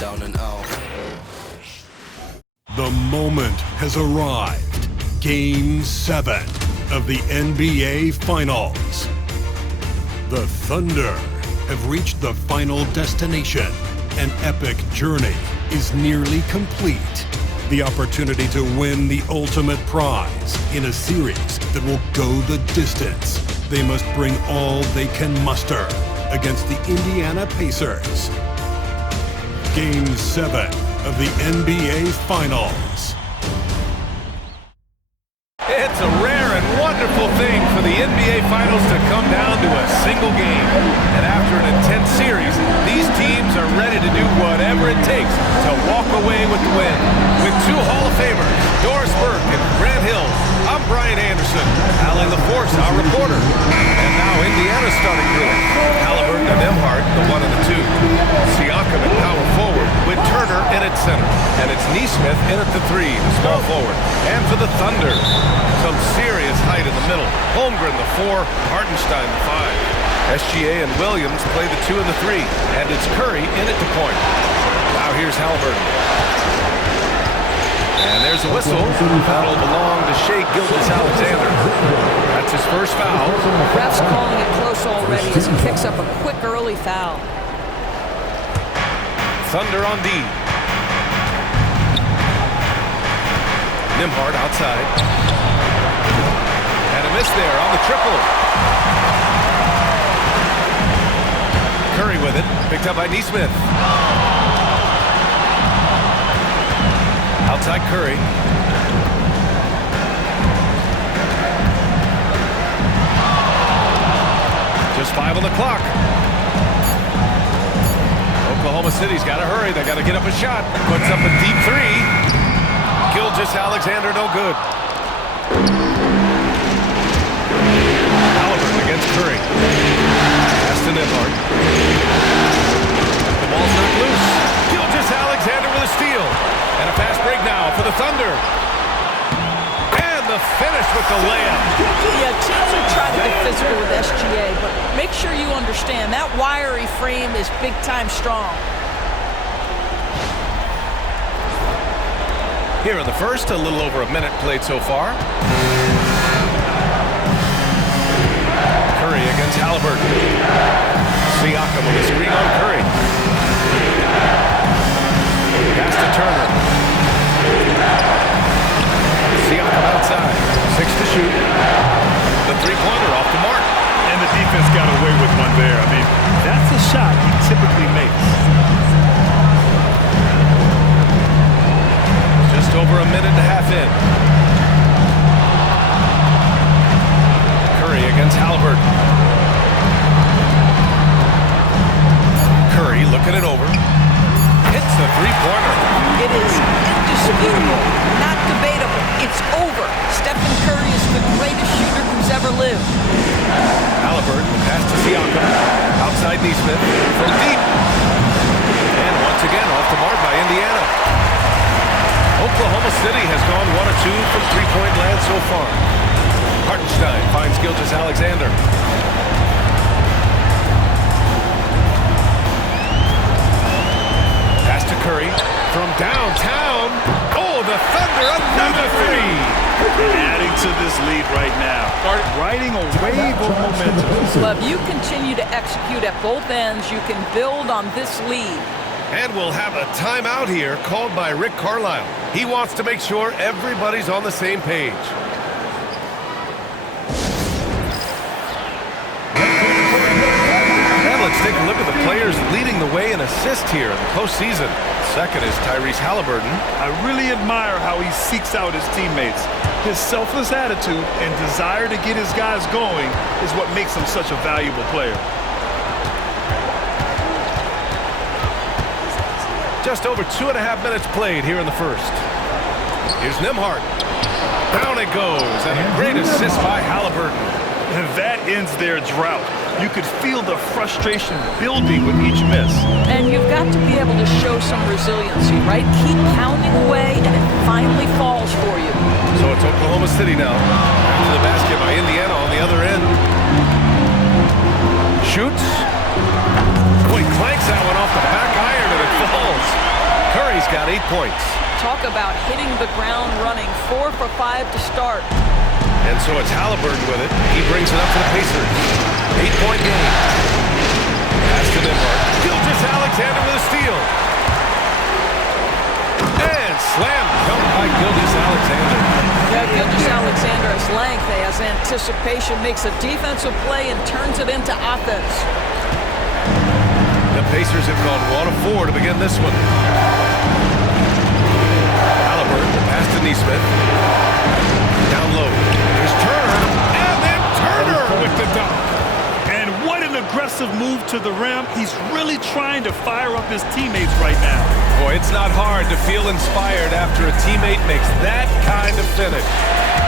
down and out. The moment has arrived. Game 7 of the NBA Finals. The Thunder have reached the final destination. An epic journey is nearly complete. The opportunity to win the ultimate prize in a series that will go the distance. They must bring all they can muster against the Indiana Pacers. Game 7 of the NBA Finals. It's a rare and wonderful thing for the NBA Finals to come down to a single game. And after an intense series, these teams are ready to do whatever it takes to walk away with the win. With two Hall of Famers, Doris Burke and Grant Hill, I'm Brian Anderson. Allie LaForce, our reporter. And now Indiana's starting group. Halliburton and Nembhard, the one and the two. Siakam at power forward, with Turner in at center. And it's Nesmith in at the three, the small forward. And for the Thunder, some serious height in the middle. Holmgren, the four. Hartenstein, the five. SGA and Williams play the two and the three. And it's Curry in at the point. Now here's Halliburton. And there's a whistle. That'll belong to Shai Gilgeous-Alexander. That's his first foul. Ref's calling it close already as he picks up a quick early foul. Thunder on D. Nembhard outside. And a miss there on the triple. Curry with it. Picked up by Nesmith. Outside Curry. Just 5 on the clock. Oklahoma City's got to hurry. They got to get up a shot. Puts up a deep three. Gilgeous-Alexander, no good. Halliburton against Curry. Pass to Nembhard. The ball's knocked loose. Gilgeous-Alexander with a steal. And a fast break now for the Thunder. And the finish with the layup. Yeah, teams are trying to get physical with SGA, but make sure you understand that wiry frame is big-time strong. Here in the first, a little over a minute played so far. Curry against Halliburton. Siakam with a screen on Curry. Pass to Turner. Siakam outside. 6 to shoot. The three-pointer off the mark. And the defense got away with one there. I mean, that's a shot he typically makes. Just over a minute and a half in. Curry against Halliburton. Curry looking it over. Hits the three-pointer. It is indisputable, not debatable. It's over. Stephen Curry is the greatest shooter who's ever lived. Halliburton, pass to Siakam. Outside Nesmith. From deep. And once again, off the mark by Indiana. Oklahoma City has gone 1 of 2 from three-point land so far. Hartenstein finds Gilgeous-Alexander. Pass to Curry from downtown. Oh, the Thunder, another three. Adding to this lead right now. Riding a wave of momentum. Well, if you continue to execute at both ends, you can build on this lead. And we'll have a timeout here called by Rick Carlisle. He wants to make sure everybody's on the same page. And let's take a look at the players leading the way in assists here in the postseason. Second is Tyrese Halliburton. I really admire how he seeks out his teammates. His selfless attitude and desire to get his guys going is what makes him such a valuable player. Just over 2.5 minutes played here in the first. Here's Nembhard. Down it goes, and a great assist by Halliburton. And that ends their drought. You could feel the frustration building with each miss. And you've got to be able to show some resiliency, right? Keep pounding away, and it finally falls for you. So it's Oklahoma City now. After the basket by Indiana on the other end. Shoots. Boy, clanks that one off the back iron, and it falls. He's got 8 points. Talk about hitting the ground running. 4 for 5 to start. And so it's Halliburton with it. He brings it up to the Pacers. 8-point game. Pass to Nembhard. Gilgeous-Alexander with a steal. And slam dunk by Gilgeous-Alexander. Yeah, Gilgeous-Alexander has length, he has anticipation, makes a defensive play and turns it into offense. The Pacers have gone 1 of 4 to begin this one. Halliburton, the pass to Nesmith. Down low. There's Turner, and then Turner with the dunk. And what an aggressive move to the rim. He's really trying to fire up his teammates right now. Boy, it's not hard to feel inspired after a teammate makes that kind of finish.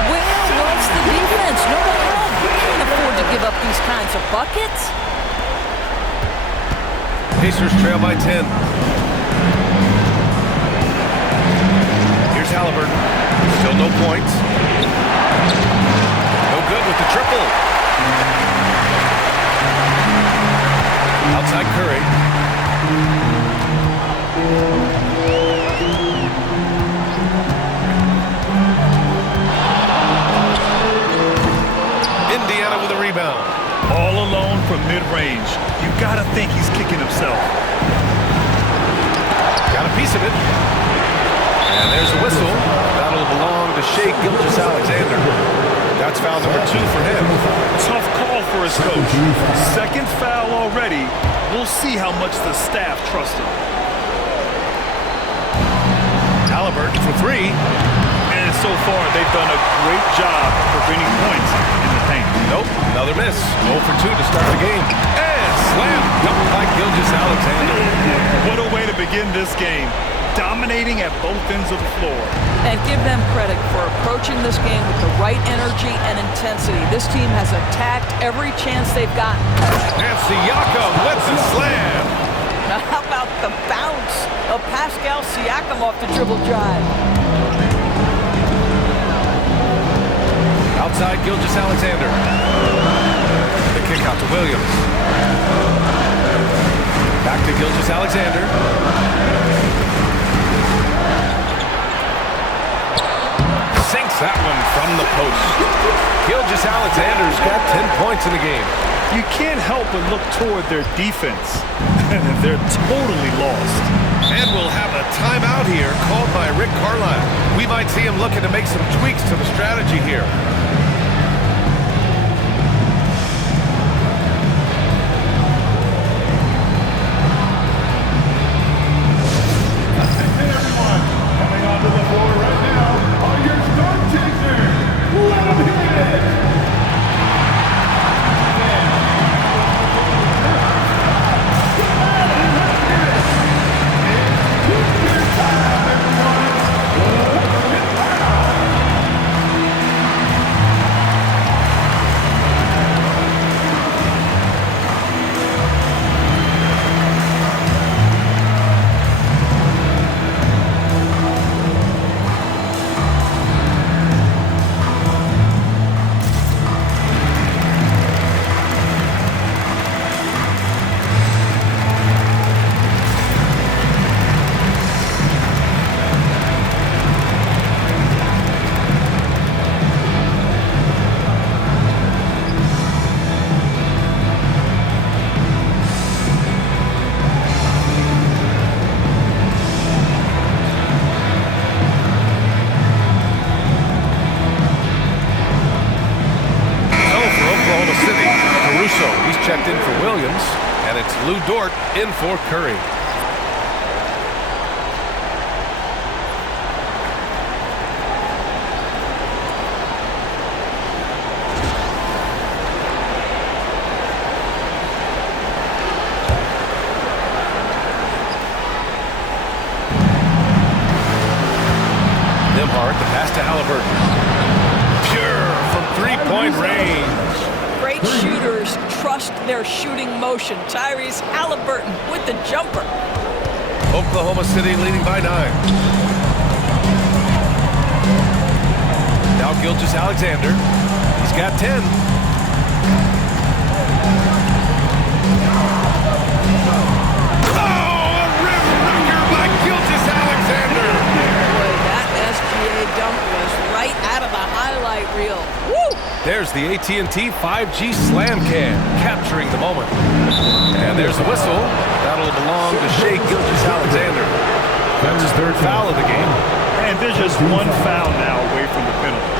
Where was the defense? No one. You can't afford to give up these kinds of buckets. Pacers trail by 10. Here's Halliburton. Still no points. No good with the triple. Outside Curry. Indiana with a rebound. All alone from mid-range. You gotta think he's kicking himself. Got a piece of it. And there's a whistle. That'll belong to Shai Gilgeous-Alexander. That's foul number 2 for him. Tough call for his coach. Second foul already. We'll see how much the staff trusts him. Halliburton for 3. And so far, they've done a great job preventing points in the paint. Nope, another miss. 0 for 2 to start the game. And slam dunk by Gilgeous-Alexander. What a way to begin this game. Dominating at both ends of the floor. And give them credit for approaching this game with the right energy and intensity. This team has attacked every chance they've gotten. And Siakam with the slam. Now how about the bounce of Pascal Siakam off the dribble drive? Outside Gilgeous-Alexander. The kick out to Williams. Back to Gilgeous-Alexander. Sinks that one from the post. Gilgeous-Alexander's got 10 points in the game. You can't help but look toward their defense. They're totally lost. And we'll have a timeout here called by Rick Carlisle. We might see him looking to make some tweaks to the strategy here. Checked in for Williams, and it's Lou Dort in for Curry. Nembhard, the pass to Halliburton. Pure from three-point range. Great shooters trust their shooting motion. Tyrese Halliburton with the jumper. Oklahoma City leading by 9. Now Gilgeous-Alexander. He's got 10. Oh, a rim wrecker by Gilgeous-Alexander. There's the AT&T 5G Slam Cam, capturing the moment. And there's the whistle. That'll belong to Shai Gilgeous-Alexander. That's his third foul of the game. And there's just one foul now away from the penalty.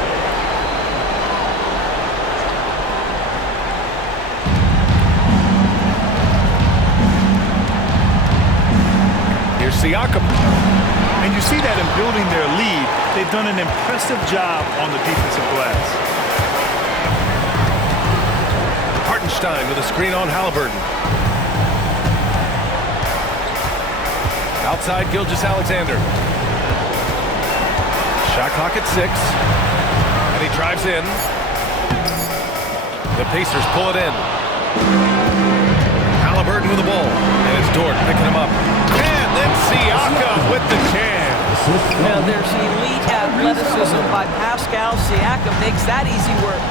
Here's Siakam. And you see that in building their lead, they've done an impressive job on the defensive glass. Hartenstein with a screen on Halliburton. Outside Gilgeous-Alexander. Shot clock at 6. And he drives in. The Pacers pull it in. Halliburton with the ball. And it's Dort picking him up. And then Siakam with the chance. Now there's elite athleticism by Pascal Siakam. Makes that easy work.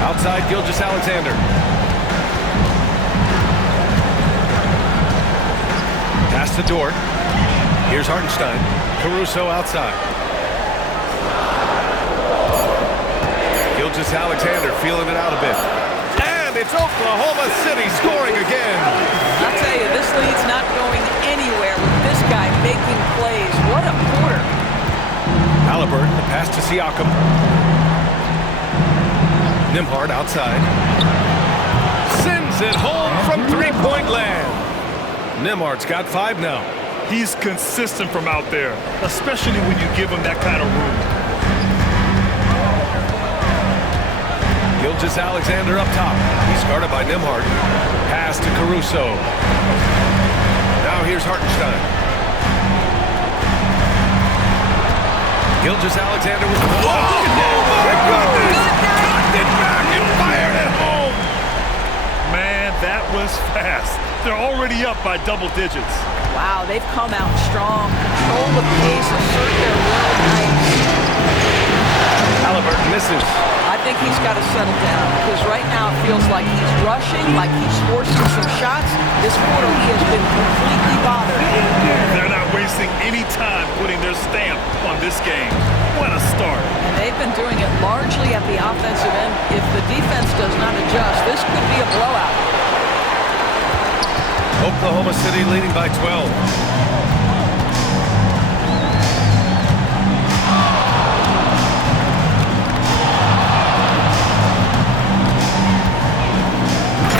Outside Gilgeous-Alexander. Pass to Dort. Here's Hartenstein. Caruso outside. Gilgeous-Alexander feeling it out a bit. And it's Oklahoma City scoring again. I'll tell you, this lead's not going anywhere with this guy making plays. What a quarter. Halliburton, the pass to Siakam. Nembhard outside. Sends it home from three-point land. Nembhard's got 5 now. He's consistent from out there, especially when you give him that kind of room. Gilgeous-Alexander up top. He's guarded by Nembhard. Pass to Caruso. Now here's Hartenstein. Gilgeous-Alexander with the ball. Oh, my goodness! Knocked it back and fired it home. Man, that was fast. They're already up by double digits. Wow, they've come out strong. Control the pace, assert their will. Nice. Halliburton misses. I think he's got to settle down because right now it feels like he's rushing, like he's forcing some shots. This quarter he has been completely bothered. They're not wasting any time putting their stamp on this game. What a start. And they've been doing it largely at the offensive end. If the defense does not adjust, this could be a blowout. Oklahoma City leading by 12.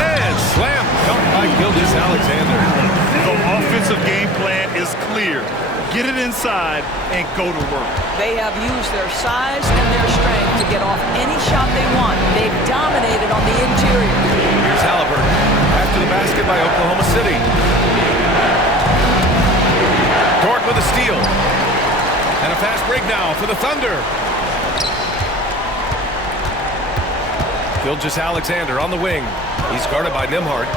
And slam dunked by Gilgeous-Alexander. The offensive game plan is clear. Get it inside and go to work. They have used their size and their strength to get off any shot they want. They've dominated on the interior. Here's Halliburton. After the basket by Oklahoma City. Dort with a steal. And a fast break now for the Thunder. Gilgeous-Alexander on the wing. He's guarded by Nembhard.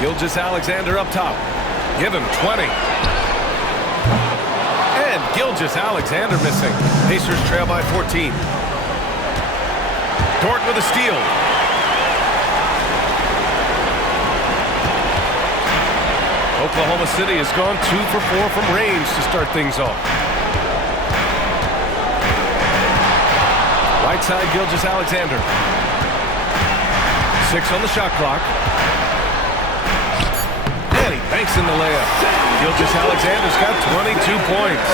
Gilgeous-Alexander up top. Give him 20. And Gilgeous-Alexander missing. Pacers trail by 14. Dort with a steal. Oklahoma City has gone 2 for 4 from range to start things off. Right side, Gilgeous-Alexander. 6 on the shot clock. And he banks in the layup. Gilgeous-Alexander's got 22 points.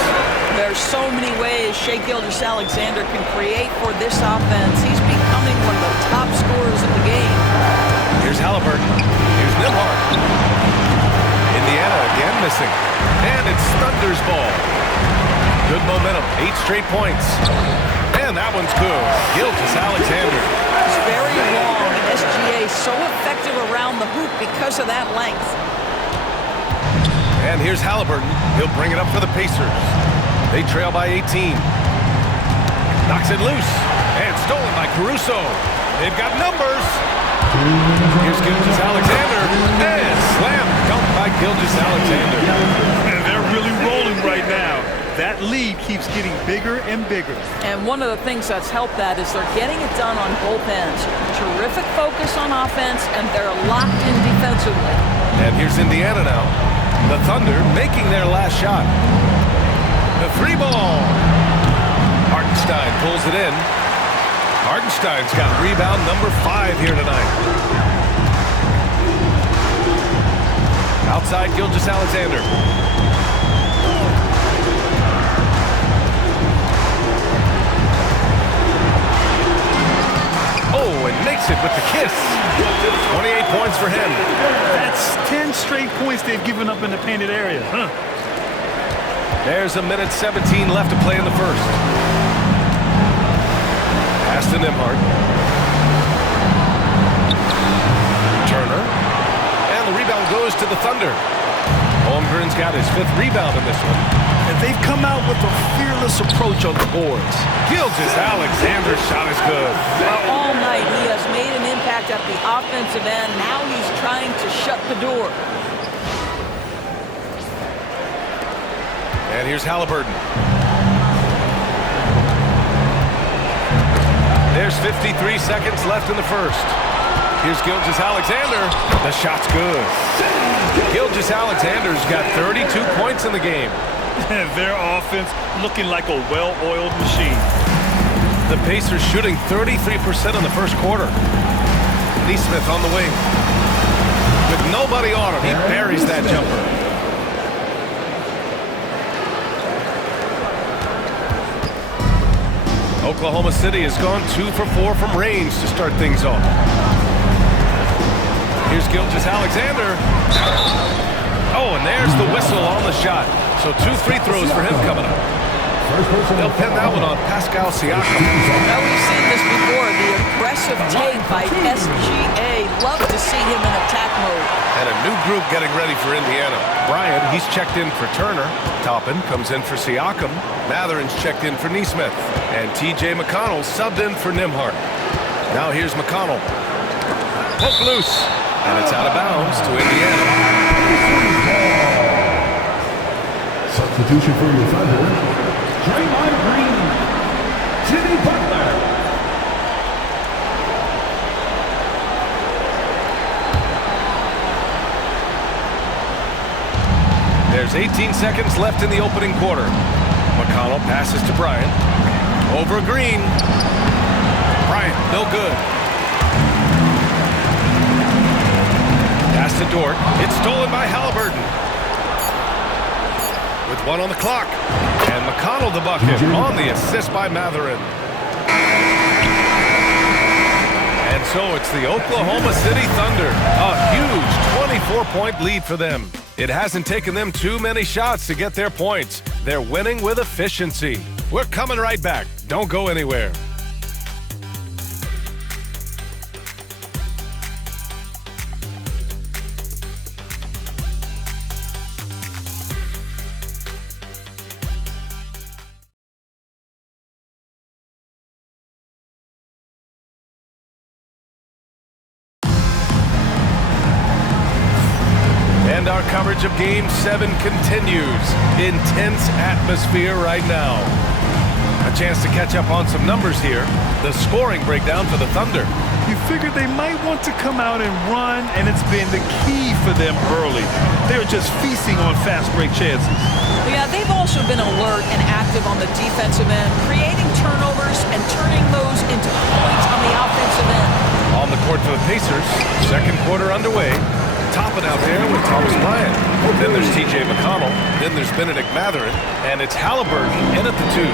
There's so many ways Shai Gilgeous-Alexander can create for this offense. He's becoming one of the top scorers in the game. Here's Halliburton. Here's Nembhard. Indiana again missing. And it's Thunder's ball. Good momentum. 8 straight points. And that one's good. Gilgeous-Alexander. It's very long. SGA so effective around the hoop because of that length. And here's Halliburton. He'll bring it up for the Pacers. They trail by 18. Knocks it loose. And stolen by Caruso. They've got numbers. Here's Gilgeous-Alexander. And slam dunked by Gilgeous-Alexander. And they're really rolling right now. That lead keeps getting bigger and bigger. And one of the things that's helped that is they're getting it done on both ends. Terrific focus on offense, and they're locked in defensively. And here's Indiana now. The Thunder making their last shot. The three ball. Hartenstein pulls it in. Hartenstein's got rebound number 5 here tonight. Outside Gilgeous-Alexander. Oh, and makes it with the kiss. 28 points for him. That's 10 straight points they've given up in the painted area, huh? There's a minute 17 left to play in the first. Pass to Nembhard. Turner. And the rebound goes to the Thunder. Holmgren's got his 5th rebound in this one. And they've come out with a fearless approach on the boards. Gilgeous-Alexander's shot is good. All night he has made an impact at the offensive end. Now he's trying to shut the door. And here's Halliburton. There's 53 seconds left in the first. Here's Gilgeous-Alexander. The shot's good. Gilgeous-Alexander's got 32 points in the game. Their offense looking like a well-oiled machine. The Pacers shooting 33% in the first quarter. Nesmith on the wing. With nobody on him, he buries that jumper. Oklahoma City has gone 2 for 4 from range to start things off. Here's Gilgeous-Alexander. Oh, and there's the whistle on the shot. So 2 free throws for him coming up. They'll pin that one on Pascal Siakam. Well, we've seen this before. The aggressive take by SGA. Love to see him in attack mode. And a new group getting ready for Indiana. Bryant, he's checked in for Turner. Toppin comes in for Siakam. Matherin's checked in for Nesmith. And T.J. McConnell subbed in for Nembhard. Now here's McConnell. Hook loose. And it's out of bounds to Indiana. Substitution for your Thunder, Draymond Green, Jimmy Butler. There's 18 seconds left in the opening quarter. McConnell passes to Bryant. Over Green. Bryant, no good. Pass to Dort. It's stolen by Halliburton. With 1 on the clock. And McConnell the bucket on the assist by Matherin. And so it's the Oklahoma City Thunder. A huge 24-point lead for them. It hasn't taken them too many shots to get their points. They're winning with efficiency. We're coming right back. Don't go anywhere. And our coverage of Game 7 continues. Intense atmosphere right now. A chance to catch up on some numbers here. The scoring breakdown for the Thunder. You figured they might want to come out and run, and it's been the key for them early. They're just feasting on fast break chances. Yeah, they've also been alert and active on the defensive end, creating turnovers and turning those into points on the offensive end. On the court for the Pacers. Second quarter underway. Topping out there with Thomas Bryant. Then there's T.J. McConnell. Then there's Bennedict Mathurin. And it's Halliburton in at the 2.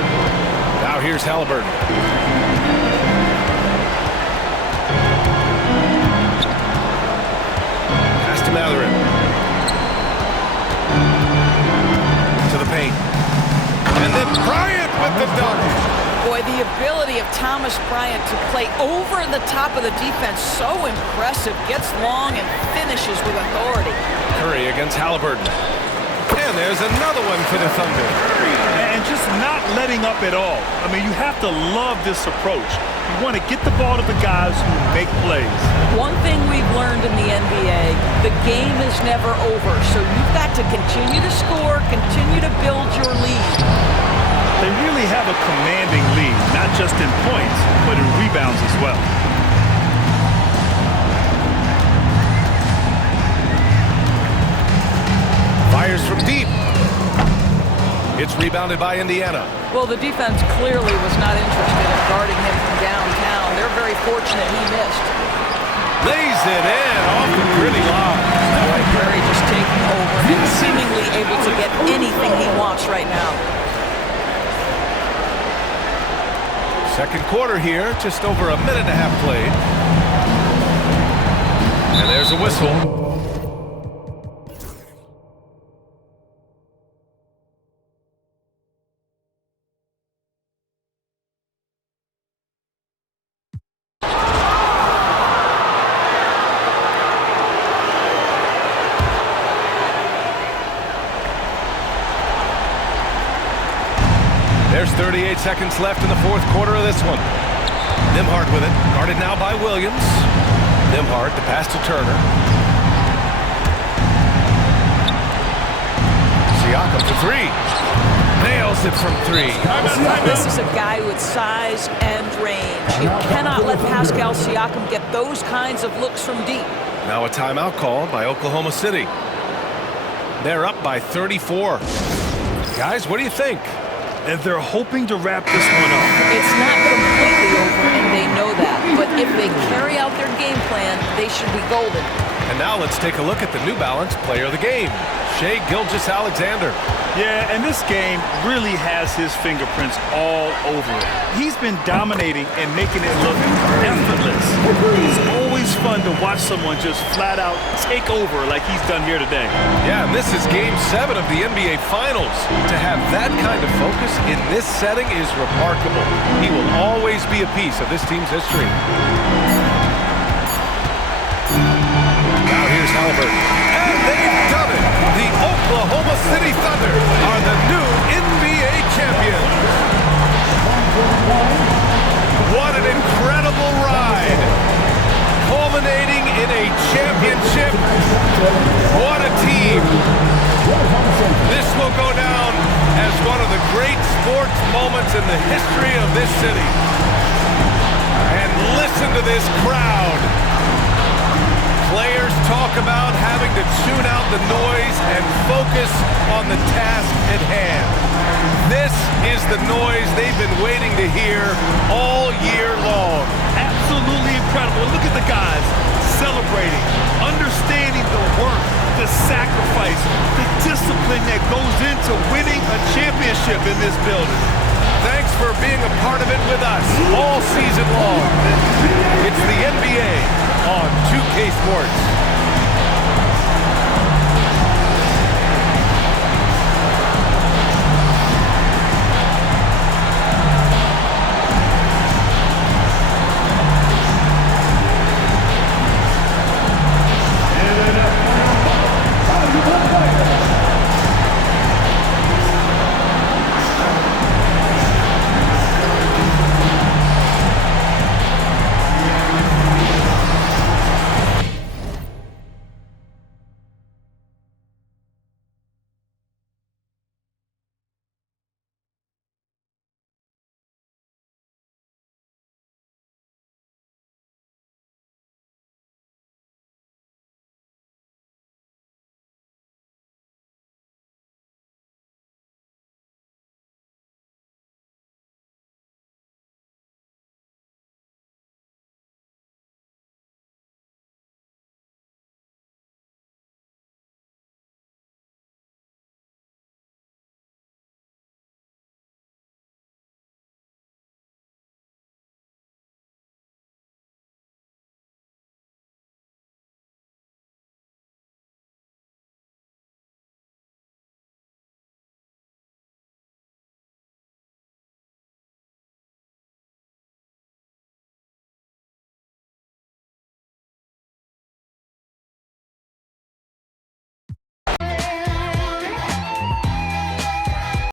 Now here's Halliburton. Pass to Mathurin. To the paint. And then Bryant with the dunk. Boy, the ability of Thomas Bryant to play over the top of the defense, so impressive. Gets long and finishes with authority. Curry against Halliburton. And there's another one for the Thunder. And just not letting up at all. I mean, you have to love this approach. You want to get the ball to the guys who make plays. One thing we've learned in the NBA, the game is never over. So you've got to continue to score, continue to build your lead. They really have a commanding lead, not just in points, but in rebounds as well. Fires from deep. It's rebounded by Indiana. Well, the defense clearly was not interested in guarding him from downtown. They're very fortunate he missed. Lays it in off the pretty line. Curry just taking over and seemingly able to get anything he wants right now. Second quarter here, just over a minute and a half played. And there's a whistle. There's 38 seconds left in the fourth quarter of this one. Nembhard with it, guarded now by Williams. Nembhard, the pass to Turner. Siakam for three. Nails it from three. This is a guy with size and range. You cannot let Pascal Siakam get those kinds of looks from deep. Now a timeout called by Oklahoma City. They're up by 34. Guys, what do you think? And they're hoping to wrap this one up. It's not completely over, and they know that. But if they carry out their game plan, they should be golden. And now let's take a look at the New Balance player of the game, Shai Gilgeous-Alexander. Yeah, and this game really has his fingerprints all over it. He's been dominating and making it look effortless. It's always fun to watch someone just flat out take over like he's done here today. Yeah, and this is Game 7 of the NBA Finals. To have that kind of focus in this setting is remarkable. He will always be a piece of this team's history. Now here's Halliburton. And they've done it! The Oklahoma City Thunder are the new NBA champions. What an incredible ride! Culminating in a championship. What a team! This will go down as one of the great sports moments in the history of this city. And listen to this crowd. Players talk about having to tune out the noise and focus on the task at hand. This is the noise they've been waiting to hear all year long. Absolutely incredible. Look at the guys celebrating, understanding the work, the sacrifice, the discipline that goes into winning a championship in this building. Thanks for being a part of it with us all season long. It's the NBA on 2K Sports.